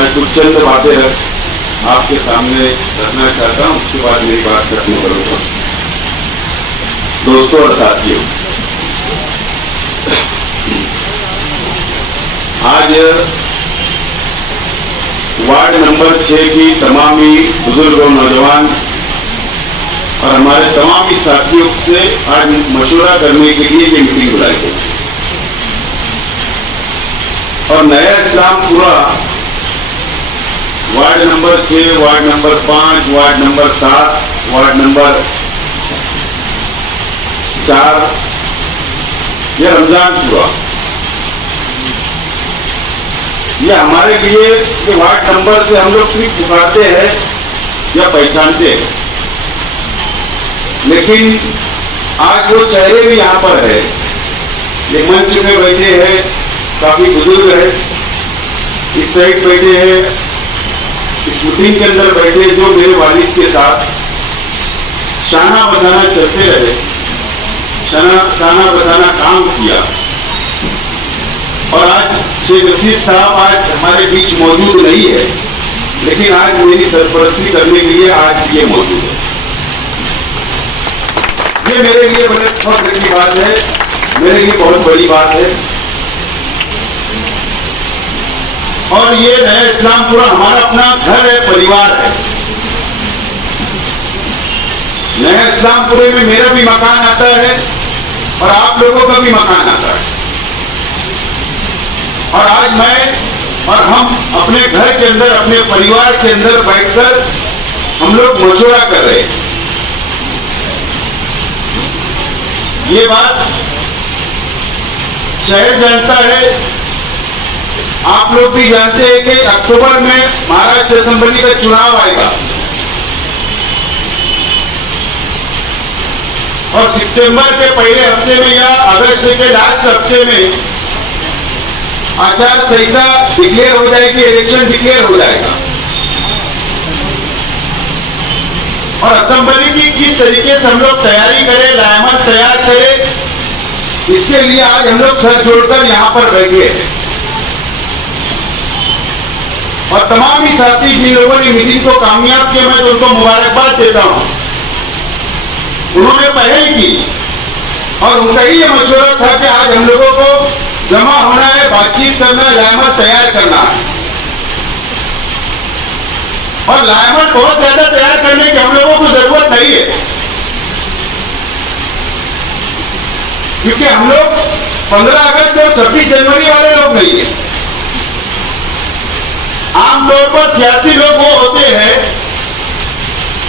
मैं कुछ चंद बातें आपके सामने रखना चाहता हूं, उसके बाद मेरी बात खत्म करूंगा। दोस्तों और साथियों, आज वार्ड नंबर 6 की तमामी बुजुर्ग और नौजवान और हमारे तमामी साथियों से आज मशवरा करने के लिए ये मीटिंग बुलाई गई और नया Islampura ward number 6, ward number 5, ward number 7, ward number 4, यह रमजानपुरा, यह हमारे लिए ये वार्ड नंबर से हम लोग सिर्फ पुकारते हैं या पहचानते हैं, लेकिन आज वो चेहरे भी यहां पर है। ये मंच में बैठे हैं, काफी बुजुर्ग है, इस साइड बैठे हैं, इस मीटिंग के अंदर बैठे जो मेरे वालिद के साथ शाना बसाना चलते रहे, शाना बसाना काम किया। और आज शेख रशीद साहब आज हमारे बीच मौजूद नहीं है, लेकिन आज मेरी सरपरस्ती करने के लिए आज ये मौजूद है। ये मेरे लिए बड़े फख्र की बात है, मेरे लिए बहुत बड़ी बात है। और ये नया इस्लामपुरा हमारा अपना घर है, परिवार है। नया इस्लामपुरे में मेरा भी मकान आता है और आप लोगों का भी मकान आता है। और आज मैं और हम अपने घर के अंदर, अपने परिवार के अंदर बैठकर हम लोग मशवरा कर रहे हैं। ये बात शहर जानता है, आप लोग भी जानते हैं कि अक्टूबर में महाराष्ट्र असेंबली का चुनाव आएगा और सितंबर के पहले हफ्ते में या अगस्त के लास्ट हफ्ते में आचार संहिता डिक्लेयर हो जाएगी, इलेक्शन डिक्लेयर हो जाएगा। और असेंबली की किस तरीके से हम लोग तैयारी करें, लायामत तैयार करें, इसके लिए आज हम लोग सर जोड़कर यहां पर बैठे हैं। और तमाम ही साथी जिन लोगों ने मीटिंग को कामयाब किया, मैं तो उनको मुबारकबाद देता हूं। उन्होंने पहल की और उनका ही यह मशवरा था कि आज हम लोगों को जमा होना है, बातचीत करना है, लायामत तैयार करना है। और लायामत बहुत ज्यादा तैयार करने की हम लोगों को जरूरत नहीं है, क्योंकि हम लोग 15 अगस्त और 26 जनवरी वाले लोग नहीं है। आमतौर पर सियासी लोग वो होते हैं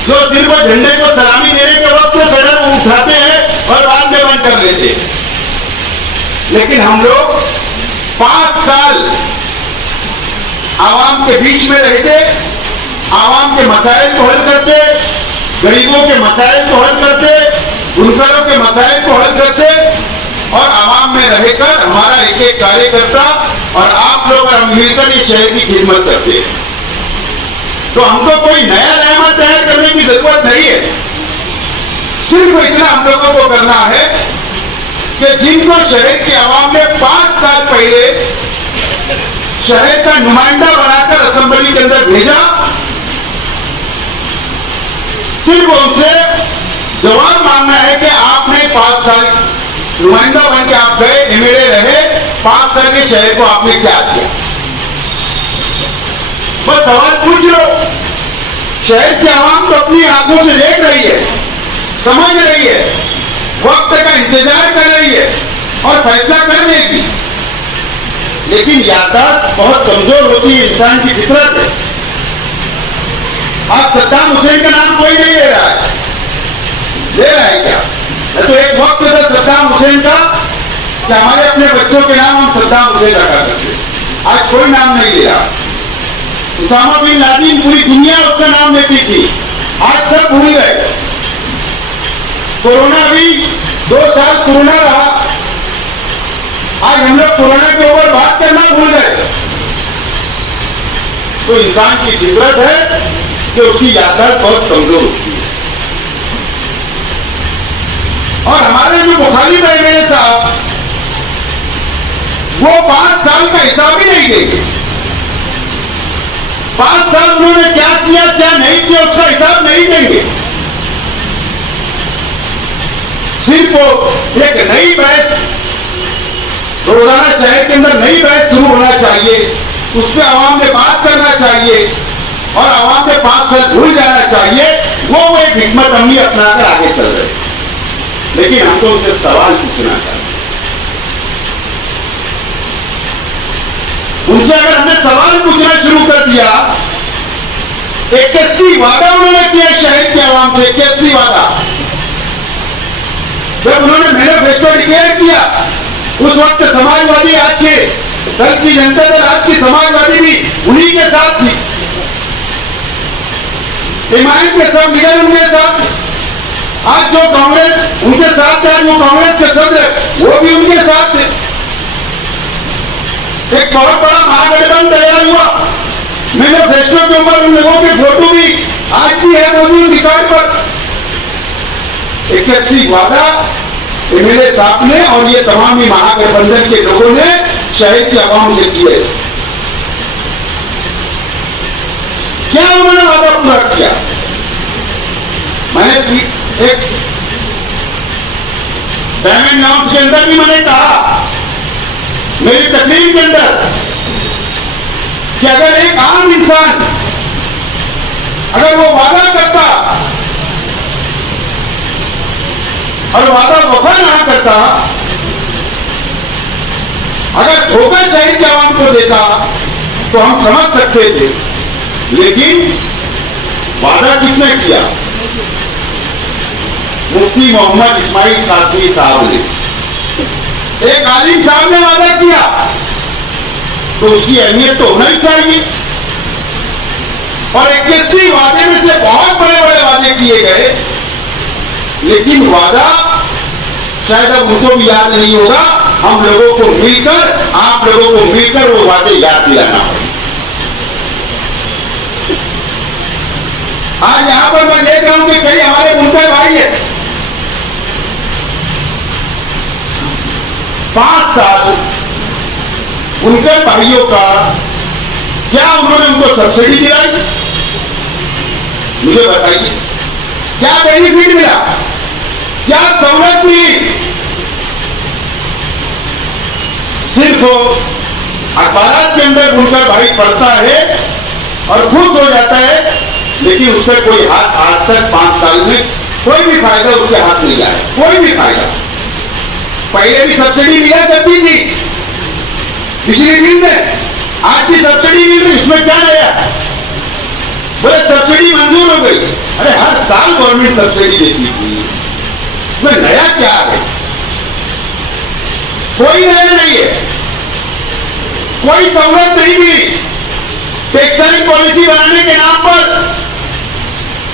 जो सिर्फ झंडे को सलामी देने के वक्त सड़क उठाते हैं और बाद में बंद कर देते हैं। लेकिन हम लोग 5 साल आवाम के बीच में रहते, आवाम के मसाइल को हल करते, गरीबों के मसाइल को हल करते, बुनकरों के मसाइल को हल करते और आवाम में रहकर हमारा एक एक कार्यकर्ता और आप लोग और हम मिलकर इस शहर की खिदमत करते हैं। तो हमको कोई नया लायामत तैयार करने की जरूरत नहीं है। सिर्फ इतना हम लोगों को करना है कि जिनको शहर के आवाम ने 5 साल पहले शहर का नुमाइंदा बनाकर असेंबली के अंदर भेजा, सिर्फ उनसे जवाब मांगना है कि आपने 5 साल नुमाइंदा बन के आप गए, एमएलए रहे, 5 साल के शहर को आपने क्या किया? बस सवाल पूछ लो। शहर की आवाम तो अपनी आंखों से देख रही है, समझ रही है, वक्त का इंतजार कर रही है और फैसला कर लेगी। लेकिन याददाश्त बहुत कमजोर होती है, इंसान की फितरत है। आज सद्दाम हुसैन का नाम कोई नहीं ले रहा है, ले रहा है क्या? तो एक वक्त था सद्दाम हुसैन का कि हमारे अपने बच्चों के नाम हम सद्दाम हुसैन रखा करते, आज कोई नाम नहीं ले रहा। उसामा बिन लादेन पूरी दुनिया उसका नाम लेती थी, आज सब भूल गए। कोरोना भी 2 साल कोरोना रहा, आज हम लोग कोरोना के ऊपर बात करना भूल गए। तो इंसान की फितरत है कि उसकी याददाश्त बहुत कमजोर होती है। और हमारे जो मुखालिफ है मेरे साहब, वो 5 साल का हिसाब ही नहीं देंगे। 5 साल उन्होंने क्या किया क्या नहीं किया उसका हिसाब नहीं देंगे। सिर्फ एक नई बहस रोजाना शहर के अंदर नई बहस शुरू होना चाहिए, उस पर आवाम में बात करना चाहिए और आवाम में 5 साल भूल जाना चाहिए। वो एक हिकमत अमली अपनाकर आगे चल रहे हैं। लेकिन हमको उनसे सवाल पूछना चाहिए। उनसे अगर हमने सवाल पूछना शुरू कर दिया, 81 वादा उन्होंने किया शहर के आवाम से, 81 वादा। जब उन्होंने मैनिफेस्टो डिक्लेयर किया उस वक्त समाजवादी आज के दल की जनता दल आज की समाजवादी भी उन्हीं के साथ थी, एमआईएम के सब लीडर उनके साथ थे। आज जो कांग्रेस उनके साथ थे, वो कांग्रेस के सदस्य वो भी उनके साथ थे। एक बहुत बड़ा महागठबंधन तैयार हुआ। मैनिफेस्टो के ऊपर उन लोगों की फोटो भी आज भी है मौजूद रिकॉर्ड पर। 81 वादा एमएलए साहब ने और ये तमाम ही महागठबंधन के लोगों ने शहर की आवाम से किए। क्या उन्होंने वादा पूरा किया? मैंने एक डायमंड नाउंस के अंदर भी मैंने कहा मेरी तकरीर के अंदर कि अगर एक आम इंसान अगर वो वादा करता और वादा वफा ना करता, अगर धोखा शहर के आवाम को देता तो हम समझ सकते थे। लेकिन वादा किसने किया? मुफ्ती मोहम्मद इस्माइल कासमी साहब ने, एक आलिम साहब ने वादा किया तो उसकी अहमियत तो होना ही चाहिए। और 81 वादे में से बहुत बड़े बड़े वादे किए गए, लेकिन वादा शायद अब उनको भी याद नहीं होगा। हम लोगों को मिलकर, आप लोगों को मिलकर वो वादे याद दिलाना होगा। आज यहां पर मैं देख रहा हूं कि कई हमारे मुंडा भाई है, 5 साल उनके भाइयों का क्या उन्होंने उनको सब्सिडी दिलाई? मुझे बताइए, क्या बेनिफिट मिला, क्या सहूलत मिली? सिर्फ अखबार के अंदर उनका भाई पढ़ता है और खुश हो जाता है, लेकिन उसका कोई हाथ आज तक 5 साल में कोई भी फायदा उसके हाथ नहीं आया, कोई भी फायदा। पहले भी सब्सिडी मिला करती थी बिजली बिल में, आज की सब्सिडी मिल रही, उसमें क्या नया? बोले सब्सिडी मंजूर हो गई। अरे हर साल गवर्नमेंट सब्सिडी देती थी, उसमें नया क्या है? कोई नया नहीं है, कोई सहूलत नहीं मिली। टेक्सटाइल पॉलिसी बनाने के नाम पर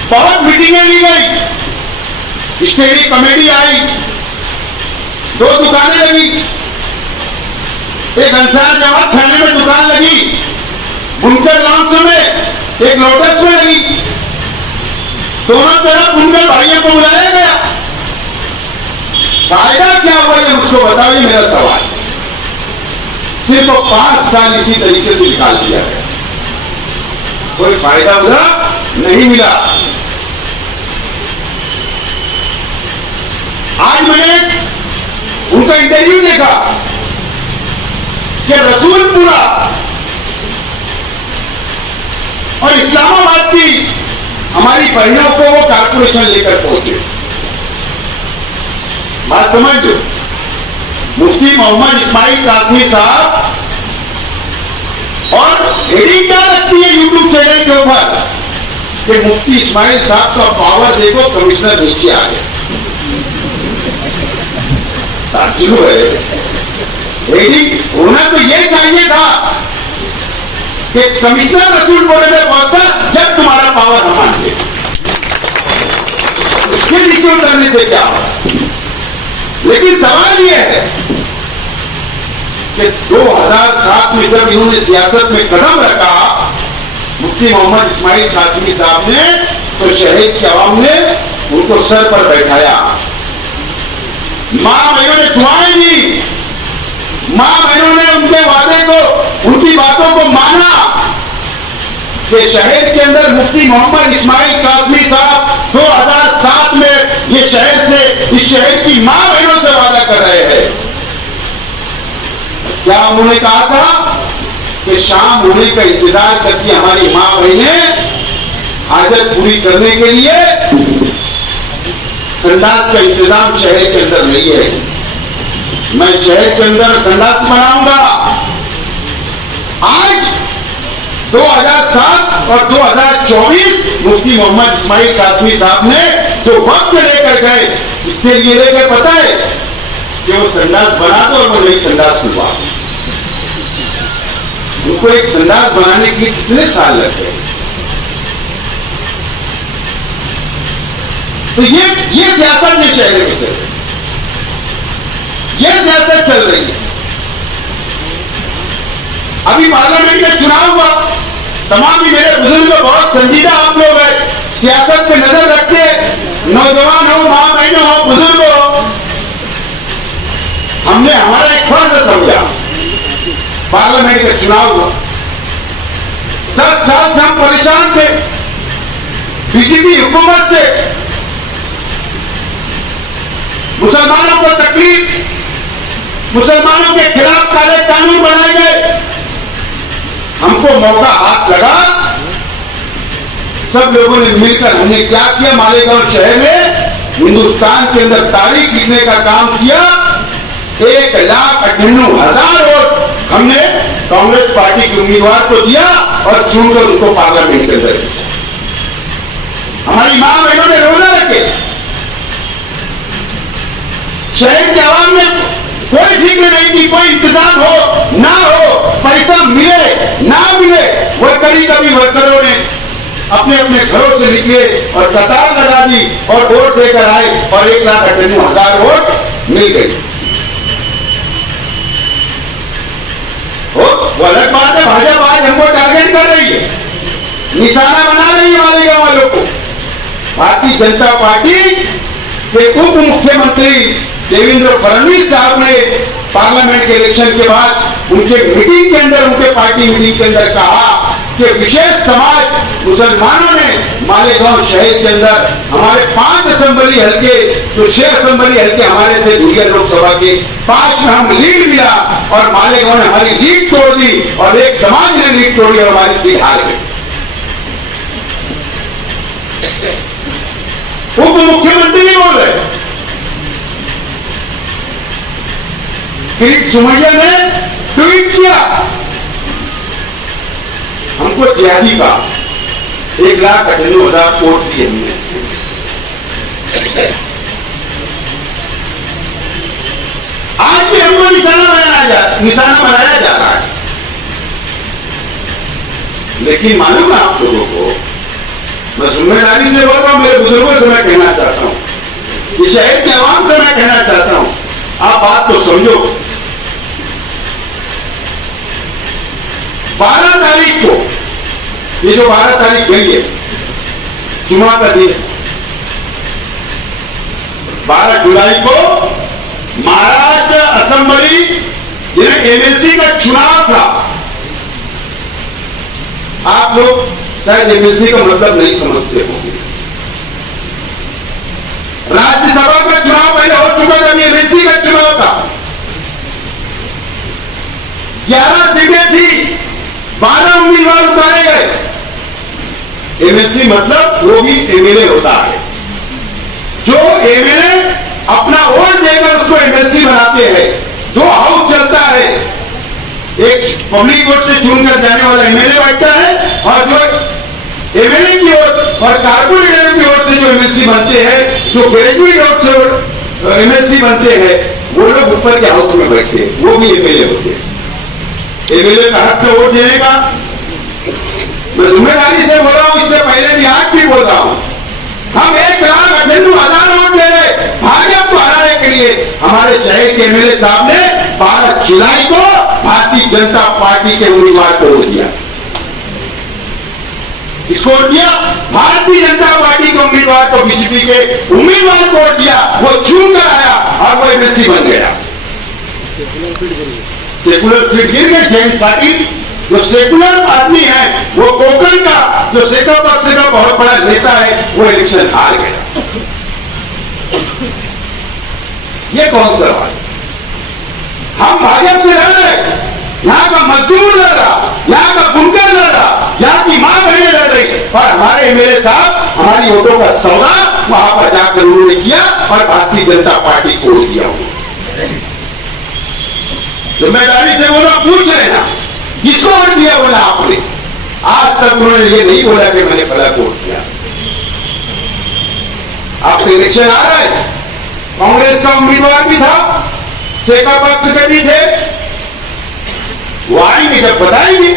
बहुत मीटिंगें ली गई, स्टेडी कमेटी आई, 2 दुकानें लगी, एक अंसार जमात खाने में दुकान लगी, बुनकर लॉन्च में एक लोटस में लगी, दोनों तरफ बुनकर भाइयों को बुलाया गया। फायदा क्या हुआ जब उसको बताओ, ये मेरा सवाल। सिर्फ 5 साल इसी तरीके से निकाल दिया गया, कोई फायदा मिला नहीं मिला। आज मैंने उनका इंटरव्यू देखा कि रसूलपुरा और इस्लामाबाद की हमारी बहनों को वो कारपोरेशन लेकर पहुंचे। बात समझ लो, मुफ्ती मोहम्मद इस्माइल कासमी साहब, और हेडिंग क्या लगती है यूट्यूब चैनल के ऊपर कि मुफ्ती इस्माइल साहब का पावर देखो, कमिश्नर नीचे आ गए। ताजुब है, हेडिंग होना तो ये चाहिए था कि कमिश्नर रसूलपुरा में पहुंचा जब तुम्हारा पावर हम मानते, उसके नीचे उतरने से क्या हो। लेकिन सवाल यह है कि 2007 में जब इन्होंने सियासत में कदम रखा मुफ्ती मोहम्मद इस्माइल कासमी साहब ने, तो शहर की आवाम ने उनको सर पर बैठाया, मां बहनों ने दुआएं दी, मां बहनों ने उनके वादे को, उनकी बातों को माना कि शहर के अंदर मुफ्ती मोहम्मद इस्माइल कासमी साहब 2007 में ये शहर से, इस शहर की मां बहनों से वादा कर रहे हैं। क्या उन्होंने कहा था कि शाम होने का इंतजार करती हमारी मां बहनें हाजत पूरी करने के लिए संडास का इंतजाम शहर के अंदर नहीं है। मैं शहर के अंदर संडास बनाऊंगा। आज 2007 और 2024 मुफ्ती मोहम्मद इस्माइल कासमी साहब ने जो वक्त लेकर गए, इसके लिए लेकर पता है कि वो संडास बना दो और वो नई संडास खुलवा। उनको एक संडास बनाने के लिए कितने साल लग गए। तो ये सियासत ये शहर में चल रही है, ये सियासत चल रही है। अभी पार्लियामेंट का चुनाव हुआ, तमाम ही मेरे बुजुर्ग बहुत संजीदा आप लोग हैं, सियासत पे नजर रखते, नौजवान हो, मां बहनों हो, बुजुर्ग हो। हमने हमारा एक फर्ज समझा, पार्लियामेंट का चुनाव हुआ, 10 साल से हम परेशान थे बीजेपी हुकूमत से, मुसलमानों को तकलीफ, मुसलमानों के खिलाफ काले कानून बनाए गए। हमको मौका हाथ लगा, सब लोगों ने मिलकर हमने क्या किया, मालेगांव शहर में हिंदुस्तान के अंदर तारीख लिखने का काम किया। 1,98,000 वोट हमने कांग्रेस पार्टी के उम्मीदवार को दिया और चुनकर उनको पार्लियामेंट के अंदर भेजा। हमारी मां बहनों ने रोजा रखे। शहर के आवाम में कोई फिक्र नहीं थी, कोई इंतजाम हो ना हो, पैसा मिले ना मिले, वो कभी वर्करों ने अपने अपने घरों से निकले और कतार लगा दी और वोट देकर आए और 1,98,000 वोट मिल गई। वो अलग बात है, भाजपा आज हमको टारगेट कर रही है, निशाना बना रही है मालेगांव वालों को। भारतीय जनता पार्टी के उप मुख्यमंत्री देवेंद्र फडणवीस साहब ने पार्लियामेंट के इलेक्शन के बाद उनके मीटिंग के अंदर, उनके पार्टी मीटिंग के अंदर कहा कि विशेष समाज मुसलमानों ने मालेगांव शहर के अंदर हमारे 5 असेंबली हल्के, तो 6 असेंबली हल्के हमारे थे धुलिया लोकसभा के, 5 में हम लीड मिला और मालेगांव ने हमारी लीड तोड़ दी और एक समाज ने लीड तोड़ी और हमारी सीट हार गई। उप मुख्यमंत्री नहीं बोल रहे। किरीट सुमैया ने ट्वीट किया, हमको जिहादी का 1,98,000 वोट दिए हमने। आज भी हमको निशाना बनाया जा रहा है। लेकिन मालूम है आप लोगों को, मैं जिम्मेदारी से बोल रहा हूं, मेरे बुजुर्गों से मैं कहना चाहता हूं, इस शहर के आवाम से मैं कहना चाहता हूं, आप बात तो समझो। 12 तारीख को, ये जो 12 तारीख गई है, जुमा का दिन, 12 जुलाई को महाराष्ट्र असेंबली एमएलसी का चुनाव था। आप लोग शायद एमएलसी का मतलब नहीं समझते होंगे। राज्यसभा का चुनाव पहले हो चुका था, एमएलसी का चुनाव था। 11 सीटें थी, 12 उम्मीदवार उतारे गए। एमएलसी मतलब वो भी एमएलए होता है, जो एमएलए अपना वोट देकर उसको एमएलसी बनाते हैं। जो हाउस चलता है, एक पब्लिक वोट से चुनकर जाने वाला एमएलए बैठता है और जो एमएलए की वोट और कारपोरेटर की वोट से जो एमएलसी बनते हैं, जो ग्रेजुएट वोट से एमएलसी बनते हैं, वो लोग ऊपर के हाउस में बैठते हैं, वो भी एमएलए होते हैं। एमएलए का हक से वोट देने का मैं जिम्मेदारी से बोल रहा हूं, इससे पहले भी आज भी बोल रहा हूं। हम 1,98,000 वोट ले रहे भाजपा को हराने के लिए। हमारे शहर के एमएलए साहब ने 12 जुलाई को भारतीय जनता पार्टी के उम्मीदवार को वोट दिया। किसको वोट दिया? भारतीय जनता पार्टी के उम्मीदवार को, बीजेपी के उम्मीदवार को वोट दिया। वो चुन कर आया और वो एमएलसी बन गया। सेकुलर सीट गिर गई। जैन पार्टी जो सेकुलर आदमी है, वो कोकण का जो शेखा पक्ष का बहुत बड़ा नेता है वो इलेक्शन हार गया। ये कौन सा बात? हम भाजपा से लड़ रहे, यहाँ का मजदूर लड़ रहा, यहाँ का बुनकर लड़ रहा, यहाँ की मां बहनें लड़ रही, और हमारे एमएलए साहब हमारी वोटों का सौदा वहां पर जाकर उन्होंने किया और भारतीय जनता पार्टी को वोट दिया। जिम्मेदारी से बोला, पूछ रहे ना किसको वोट दिया? बोला आपने। आज तक उन्होंने ये नहीं बोला कि मैंने फला को वोट दिया। आपसे इलेक्शन आ रहा है, कांग्रेस का उम्मीदवार भी था, शेखा पक्ष के भी थे, वो आएंगे जब बताएंगे।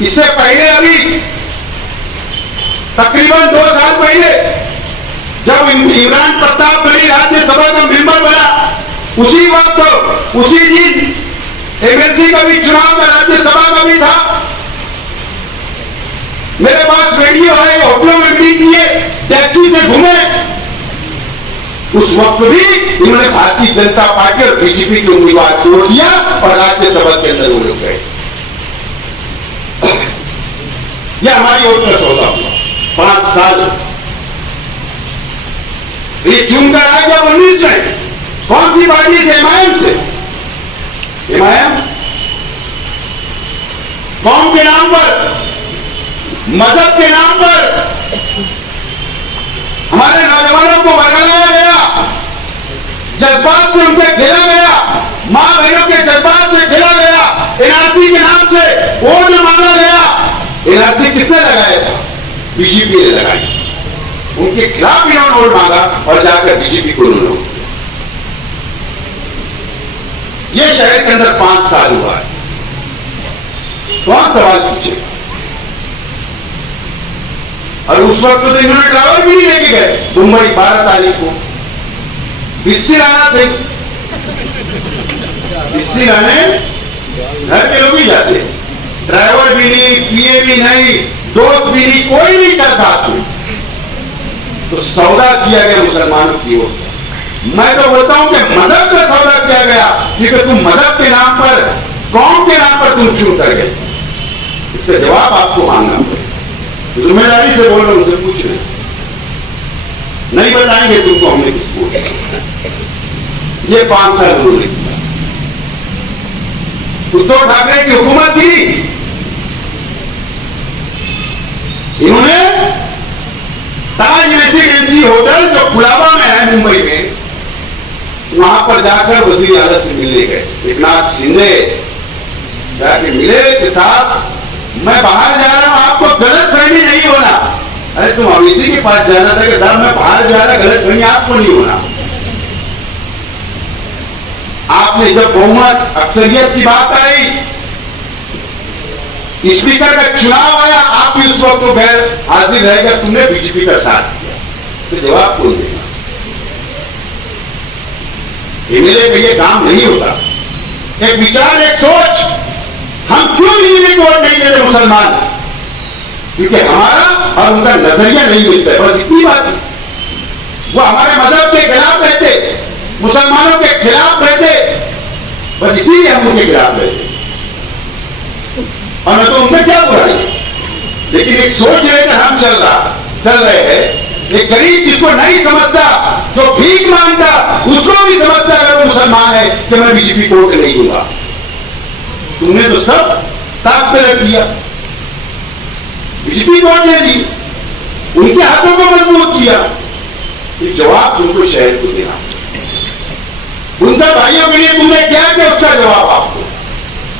इससे पहले अभी तकरीबन 2 साल पहले जब इमरान प्रताप गढ़ी राज्यसभा का मेंबर बना, उसी वक्त उसी दिन एमएलसी का भी चुनाव में राज्यसभा का भी था। मेरे पास वीडियो है, होटलों में भी किए, टैक्सी से घूमे। उस वक्त भी इन्होंने भारतीय जनता पार्टी और बीजेपी के उम्मीदवार को वोट दिया और राज्यसभा के अंदर वो लोग गए। यह हमारी वोट का सौदा हुआ 5 साल। ये चुनकर आए जब 19 में, कौन सी पार्टी से? एमआईएम से। एमआईएम कौम के नाम पर, मजहब के नाम पर हमारे नौजवानों को भगाया गया, जज्बात से उनके खेला गया, मां बहनों के जज्बात से खेला गया, एनआरसी के नाम से वोट न मांगा गया। एनआरसी किसने लगाया था? बीजेपी ने लगाई। उनके खिलाफ इन्होंने वोट मांगा और जाकर बीजेपी को उन्होंने वोट दिया। ये शहर के अंदर 5 साल हुआ है। कौन सवाल पूछे? और उस वक्त तो इन्होंने ड्राइवर भी नहीं लेके गए मुंबई 12 तारीख को। बिस्सी लाना थे, बिस्सी लाने घर के लोग ही जाते, ड्राइवर भी नहीं, पीए भी नहीं, दोस्त भी नहीं, कोई नहीं था साथ में। तो सौदा किया गया मुसलमानों की ओर। मैं तो बोलता हूं कि मदद का सौदा किया गया, क्योंकि तुम मदद के नाम पर, कौम के नाम पर तुम चुन कर गए। इसका जवाब आपको मांगना पड़ेगा। जिम्मेदारी से बोल रहे, उनसे पूछ रहे, नहीं बताएंगे तुमको हमने किसको। ये 5 साल उन्होंने किया। उद्धव ठाकरे की हुकूमत थी, इन्होंने ताज रेसिडेंसी होटल जो कुलाबा में है मुंबई में, वहां पर जाकर वजीर आला से मिलने गए। एकनाथ शिंदे जाके मिले के साथ, मैं बाहर जा रहा हूं, आपको गलत फहमी नहीं होना। अरे तुम अवीसी के पास जाना था कि साहब मैं बाहर जा रहा, गलत फहमी आपको नहीं होना। आपने जब बहुमत अक्सरियत की बात आई, स्पीकर का चुनाव आया, आप भी उस वक्त तो गैर हाजिर रहेगा, तुमने बीजेपी का साथ किया, तो जवाब कौन देगा? एमएलए का ये काम नहीं होता। एक विचार, एक सोच, हम क्यों बीजेपी को वोट नहीं देते मुसलमान? क्योंकि हमारा और उनका नजरिया नहीं मिलता है, बस इतनी बात है। वो हमारे मजहब के खिलाफ रहते, मुसलमानों के खिलाफ रहते, बस इसीलिए हम उनके खिलाफ रहते। और न तो उनमें क्या बुराई है, लेकिन एक सोच लेकर हम चल रहे हैं। एक गरीब जिसको नहीं समझता, जो भीख मांगता, उसको भी समझता अगर वो मुसलमान है कि मैं बीजेपी को वोट नहीं दूंगा। तुमने तो सब ताक पे रख दिया, बीजेपी को वोट दे दी, उनके हाथों को मजबूत किया। ये जवाब तुमको शहर को देना, उनका भाइयों के लिए तुमने क्या किया उसका जवाब आपको,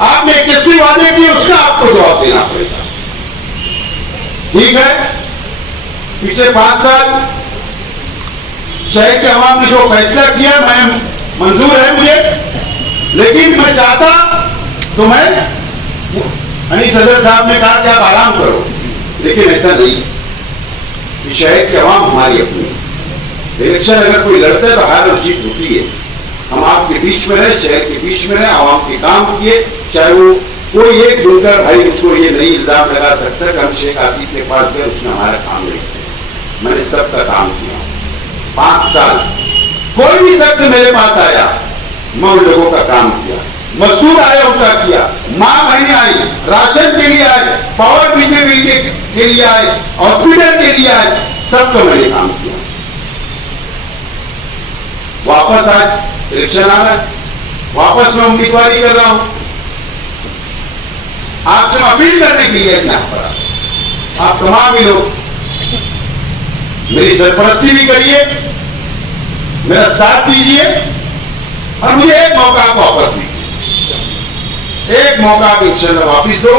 आपने कैसे वादे किए उसका आपको जवाब देना पड़ेगा। ठीक है, पिछले 5 साल शहर के अवाम ने जो फैसला किया मैं मंजूर है मुझे, लेकिन मैं चाहता तो मैं अनिल सदर साहब ने कहा कि आप आराम करो, लेकिन ऐसा नहीं। शहर के अवाम हमारी अपनी, इलेक्शन अगर कोई लड़ता है तो हार और जीत होती है। हम आपके बीच में रहे, शहर के बीच में रहे, आवाम के काम किए, चाहे वो कोई एक बुनकर भाई उसको ये नहीं इल्जाम लगा सकता कि हम शेख आसिफ के पास गए उसने हमारा काम नहीं किया। मैंने सबका काम किया 5 साल, कोई भी शख्स मेरे पास आया, मैं उन लोगों का काम किया। मजदूर आए उनका किया, माँ बहने आई, राशन के लिए आए, पावर बिजली के लिए आए, हॉस्पिटल के लिए आए, सबका मैंने काम किया। वापस आज इलेक्शन आ रहा है, वापस मैं उम्मीदवारी कर रहा हूं। आपसे अपील करने के लिए यहाँ पर आप तमाम ही लोग मेरी सरपरस्ती भी करिए, मेरा साथ दीजिए और मुझे एक मौका आप वापस दीजिए, एक मौका आप इलेक्शन में वापिस दो।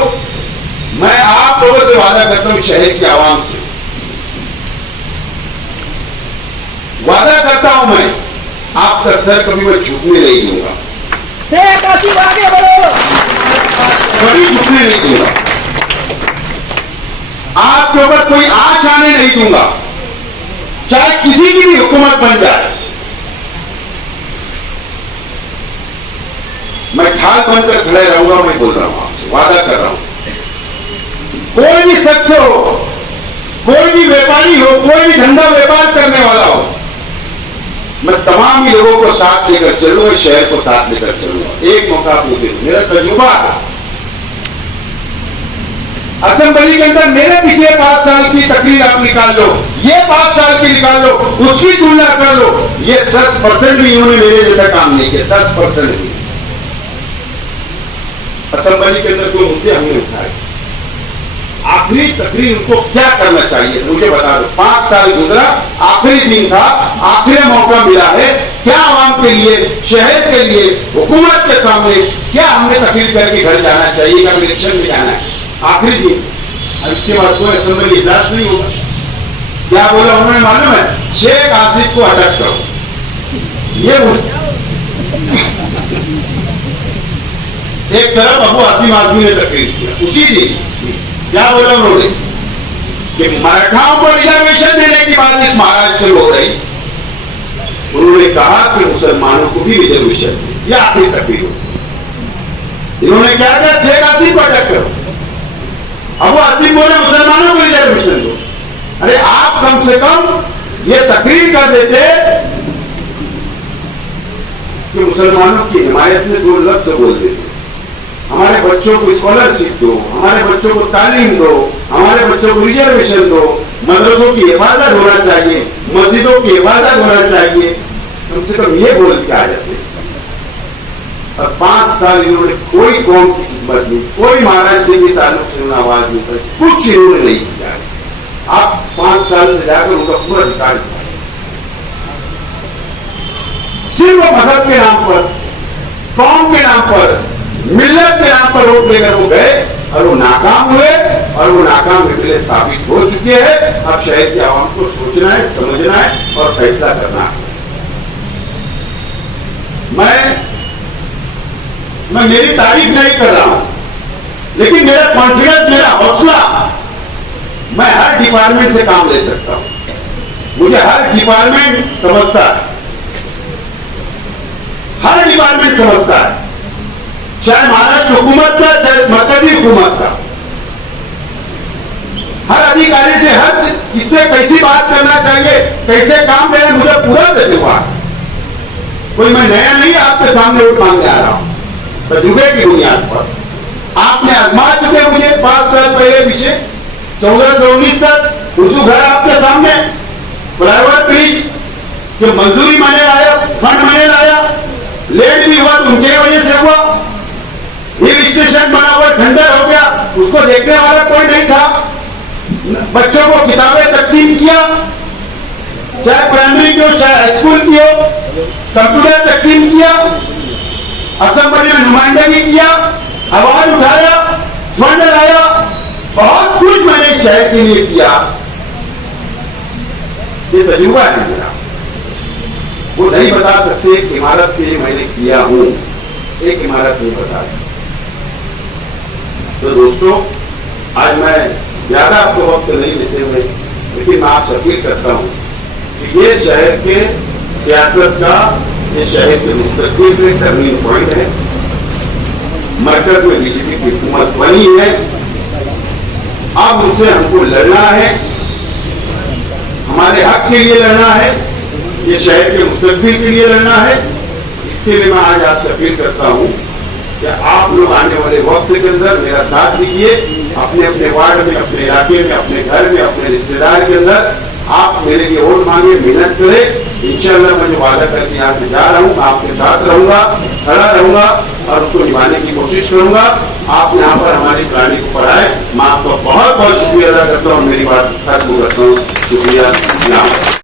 मैं आप लोगों से वादा करता हूं, शहर की आवाम से वादा करता हूं, मैं आपका सर कभी मैं झुकने नहीं दूंगा, आगे बढ़ो, कभी झुकने नहीं दूंगा, आपके ऊपर कोई आंच आने नहीं दूंगा, चाहे किसी की भी हुकूमत बन जाए। मैं ढाल बनकर खड़े रहूंगा, मैं बोल रहा हूं आपसे, वादा कर रहा हूं। कोई भी शख्स हो, कोई भी व्यापारी हो, कोई भी धंधा व्यापार करने वाला हो, मैं तमाम ही लोगों को साथ लेकर चलूंगा, शहर को साथ लेकर चलूंगा। एक मौका आप मुझे, मेरा तजुर्बा है असेंबली के अंदर, मेरे पिछले 5 साल की तकरीर आप निकाल लो, ये 5 साल की निकाल लो, उसकी तुलना कर लो, ये 10% भी इन्होंने मेरे जैसा काम नहीं किया, 10% भी। असेंबली के अंदर जो मुद्दे हमने उठाए, आखिरी तकरीर उनको क्या करना चाहिए मुझे बता दो। 5 साल गुजरा, आखिरी दिन था, आखिरी मौका मिला है, क्या आवाम के लिए, शहर के लिए, हुकूमत के सामने क्या हमने तकरीर करके घर जाना चाहिए या इलेक्शन में जाना है, आखिरी दिन। अब इसके बाद कोई असेंबली इजलास नहीं होगा। क्या बोला उन्होंने मालूम है? शेख आसिफ को अटक करो, ये बोला। एक तरफ अबू आसिम आजमी ने तकरीर किया, उसी दिन क्या बोला उन्होंने कि मराठाओं को रिजर्वेशन देने की बात इस महाराष्ट्र में हो रही, उन्होंने कहा कि मुसलमानों को भी रिजर्वेशन दे, यह आखिरी तकरीर हो। इन्होंने क्या कहा? शेख आसिफ को अटक करो, अबू आसिफ बोले मुसलमानों को रिजर्वेशन दो। अरे आप कम से कम ये तकरीर कर देते कि मुसलमानों की हिमायत में 2 लफ्ज बोल देते, हमारे बच्चों को स्कॉलरशिप दो, हमारे बच्चों को तालीम दो, हमारे बच्चों को रिजर्वेशन दो, मदरसों की हिफाजत होना चाहिए, मस्जिदों की हिफाजत होना चाहिए, कम से कम ये बोल के आ जाते। और 5 साल इन्होंने कोई कौम की खिदमत नहीं, कोई महाराष्ट्र के ताल्लुक से उन्होंने आवाज नहीं कर, कुछ इन्होंने नहीं किया। आप 5 साल से जाकर उनका पूरा रिकॉर्ड सिर्फ मजहब के नाम पर, कौम के नाम पर, मिल्लत के नाम पर वोट लेकर वो गए और वो नाकाम हुए, और वो नाकाम के लिए साबित हो चुके हैं। अब शहर की आवाम को सोचना है, समझना है और फैसला करना है। मैं मेरी तारीफ नहीं कर रहा हूं, लेकिन मेरा कॉन्फिडेंस, मेरा हौसला, मैं हर डिपार्टमेंट से काम ले सकता हूं। मुझे हर डिपार्टमेंट समझता है, हर डिपार्टमेंट समझता है, चाहे महाराष्ट्र हुकूमत का, चाहे मरकजी हुकूमत का। हर अधिकारी से हर किससे कैसी बात करना चाहिए, कैसे काम करना, मुझे पूरा तजुर्बा है। कोई मैं नया नहीं आपके सामने वोट मांगने आ रहा हूं, तजुर्बे की बुनियाद पर। आपने आजमा चुके मुझे 5 साल पहले पीछे, 14 से 19 तक उर्दू घर आपके सामने, फ्लाईओवर ब्रिज जो मंजूरी मैंने लाया, फंड मैंने लाया, लेट भी हुआ उनके वजह से हुआ, हिल स्टेशन बना हुआ ठंडर हो गया, उसको देखने वाला कोई नहीं था। बच्चों को किताबें तकसीम किया, चाहे प्राइमरी की हो चाहे हाई स्कूल की हो, कंप्यूटर तकसीम किया, असेंबली में नुमाइंदगी किया, आवाज उठाया, फंड लाया, बहुत कुछ मैंने शहर के लिए किया। ये तजुर्बा है मेरा, वो नहीं बता सकते एक इमारत के लिए मैंने किया हूं, एक इमारत नहीं बता सकते। तो दोस्तों, आज मैं ज्यादा आपको वक्त नहीं देते हुए, लेकिन मैं आपसे अपील करता हूं कि ये शहर के सियासत का, ये शहर के मुस्तकबिल में टर्निंग पॉइंट है। मरकज में बीजेपी की हुकूमत बनी है, अब उससे हमको लड़ना है, हमारे हक के लिए लड़ना है, ये शहर के मुस्तकबिल के लिए लड़ना है। इसके लिए मैं आज आपसे अपील करता हूं कि आप लोग आने वाले वक्त के अंदर मेरा साथ दीजिए, अपने अपने वार्ड में, अपने इलाके में, अपने घर में, अपने रिश्तेदार के अंदर आप मेरे लिए वोट मांगे, मेहनत करें। इंशाल्लाह मैं जो वादा करके यहाँ से जा रहा हूँ, मैं आपके साथ रहूंगा, खड़ा रहूंगा और उसको निभाने की कोशिश करूंगा। आप यहाँ पर हमारी कहानी को पढ़ाए। मैं आपका बहुत बहुत शुक्रिया अदा करता हूँ, मेरी बात खत्म करता हूँ। शुक्रिया।